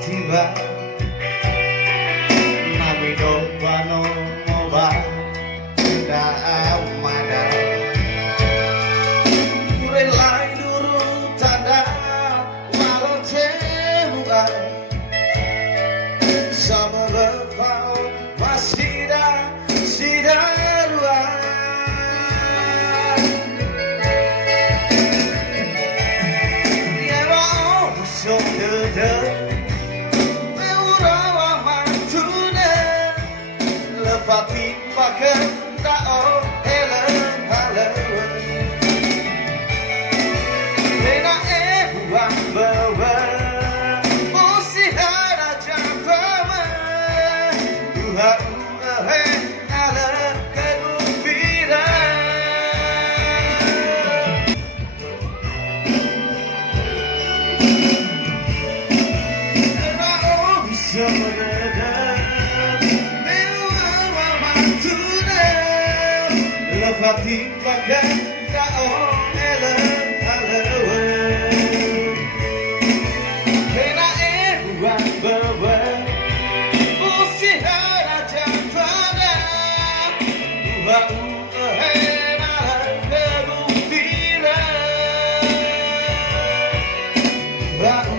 tiba nami do bano moba da amada relai duru tanda walau cemuka sama lefau masih luar dia mau sonde Pati pakai tao helen halen, lena buang bawa, musik ada jangkauan, Tuhan halen kegembiraan. Oh, semuanya. Pati pakai tao helen halen, lena buang bawa, musik ada jangkauan, Tuhan halen kegembiraan.